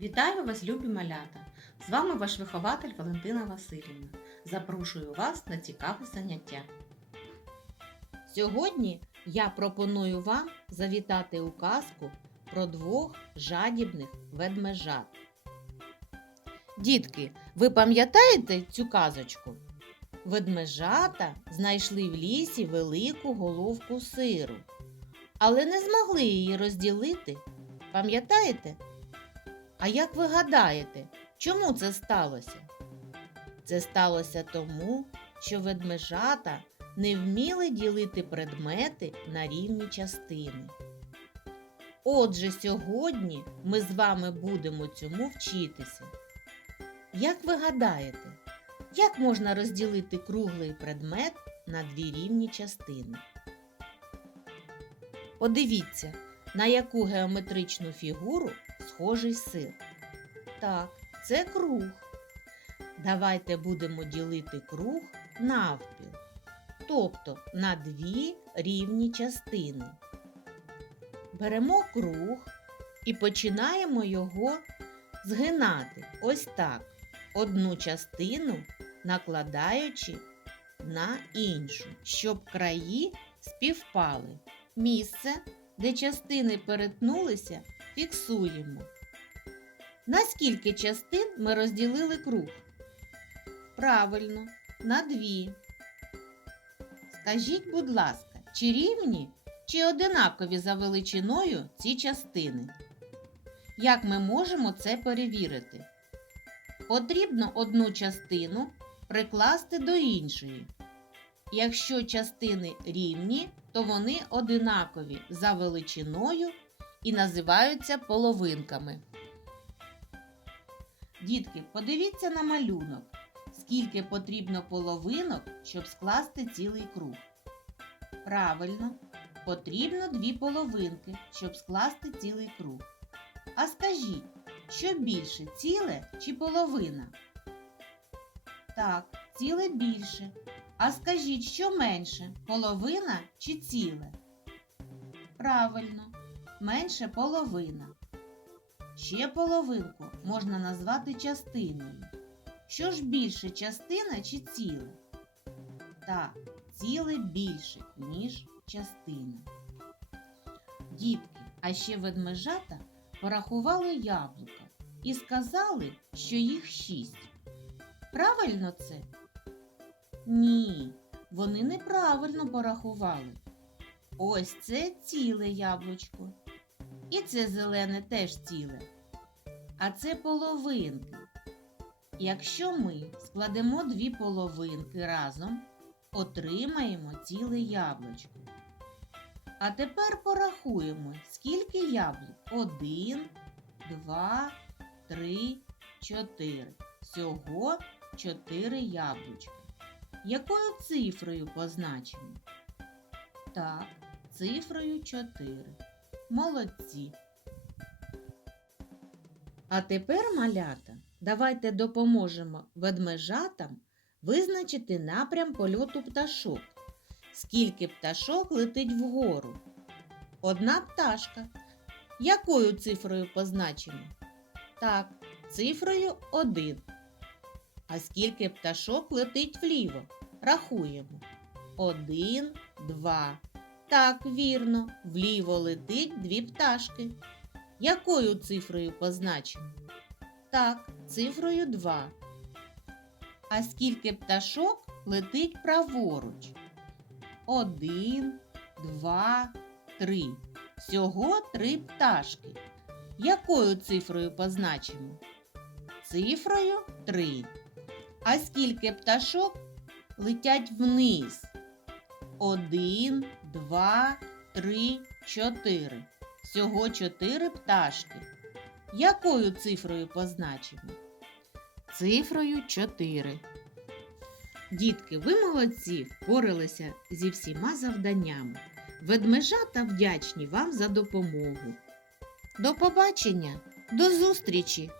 Вітаю вас, любі малята! З вами ваш вихователь Валентина Васильівна. Запрошую вас на цікаве заняття. Сьогодні я пропоную вам завітати у казку про двох жадібних ведмежат. Дітки, ви пам'ятаєте цю казочку? Ведмежата знайшли в лісі велику головку сиру, але не змогли її розділити. Пам'ятаєте? А як ви гадаєте, чому це сталося? Це сталося тому, що ведмежата не вміли ділити предмети на рівні частини. Отже, сьогодні ми з вами будемо цьому вчитися. Як ви гадаєте, як можна розділити круглий предмет на дві рівні частини? Подивіться, на яку геометричну фігуру схожий сир. Так, це круг. Давайте будемо ділити круг навпіл, тобто на дві рівні частини. Беремо круг і починаємо його згинати ось так, одну частину накладаючи на іншу, щоб краї співпали. Місце, де частини перетнулися, фіксуємо. На скільки частин ми розділили круг? Правильно, на дві. Скажіть, будь ласка, чи рівні, чи одинакові за величиною ці частини? Як ми можемо це перевірити? Потрібно одну частину прикласти до іншої. Якщо частини рівні, то вони одинакові за величиною і називаються половинками. Дітки, подивіться на малюнок. Скільки потрібно половинок, щоб скласти цілий круг? Правильно, потрібно дві половинки, щоб скласти цілий круг. А скажіть, що більше ціле чи половина? Так, ціле більше. А скажіть, що менше половина чи ціле? Правильно, менше половина. Ще половинку можна назвати частиною. Що ж більше частина чи ціле? Так, ціле більше, ніж частина. Дітки, а ще ведмежата порахували яблука і сказали, що їх шість. Правильно це? Ні, вони неправильно порахували. Ось це ціле яблучко. І це зелене теж ціле. А це половинки. Якщо ми складемо дві половинки разом, отримаємо ціле яблучко. А тепер порахуємо, скільки яблук. Один, два, три, чотири. Всього чотири яблучка. Якою цифрою позначимо? Так, цифрою 4. Молодці. А тепер, малята, давайте допоможемо ведмежатам визначити напрям польоту пташок. Скільки пташок летить вгору? Одна пташка. Якою цифрою позначимо? Так, цифрою 1. А скільки пташок летить вліво? Рахуємо. Один, два. Так, вірно, вліво летить дві пташки. Якою цифрою позначимо? Так, цифрою 2. А скільки пташок летить праворуч? Один, два, три. Всього три пташки. Якою цифрою позначимо? Цифрою 3. А скільки пташок летять вниз? Один, два, три, чотири. Всього чотири пташки. Якою цифрою позначимо? Цифрою 4. Дітки, ви молодці, впоралися зі всіма завданнями. Ведмежата вдячні вам за допомогу. До побачення, до зустрічі!